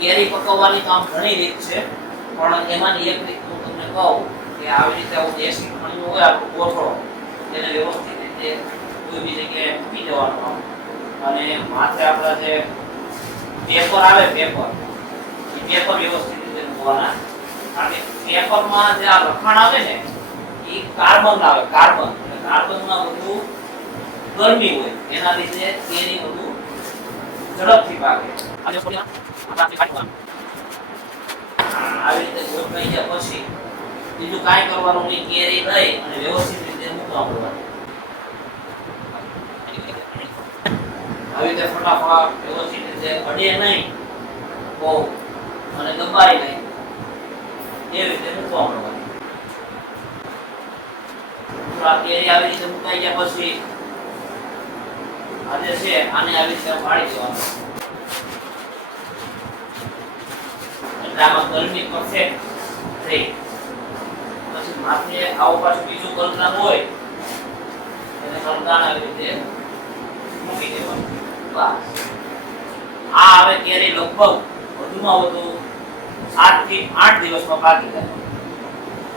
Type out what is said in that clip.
કેરી પકવવાની તો આમ ઘણી રીત છે, પણ એમાંની એક રીત હું તમને કહું કે આવી રીતે આવું દેશી ખમણીઓ હોય આપણું કોથળો, એને વ્યવસ્થિત રીતે કોઈ બી જગ્યાએ મૂકી દેવાનો અને માથે આપણા જે પેપર આવે પેપર વ્યવસ્થિત રીતે મૂકવાના. કારણ કે પેપરમાં જે આ લખાણ આવે ને એ કાર્બન આવે, કાર્બનમાં બધું ગરમી હોય, એના લીધે કેરી બધું ઝડપથી પાકે. આવી રીતે ગોઠવાઈ ગયા પછી બીજું કાંઈ કરવાનું નહીં, કેરી લઈ અને વ્યવસ્થિત રીતે મૂકવા પડવાની. આવી રીતે ફટાફટ વ્યવસ્થિત રીતે અડે નહીં બહુ અને દબાઈ નહીં, એવી રીતે મૂકવા પડવાની. આ કેરી આવી રીતે મુકાઈ ગયા પછી આજે છે આને આવી રીતે વાળી દેવાનું. એટલે આમાં ગરમી પરફેક્ટ થઈ પછી માથે આવું પાછું બીજું કલદાન હોય એને કલદાન આવી રીતે મૂકી દેવાનું. બસ આ હવે કેરી લગભગ વધુમાં વધુ 7 થી 8 દિવસમાં પાકી જાય.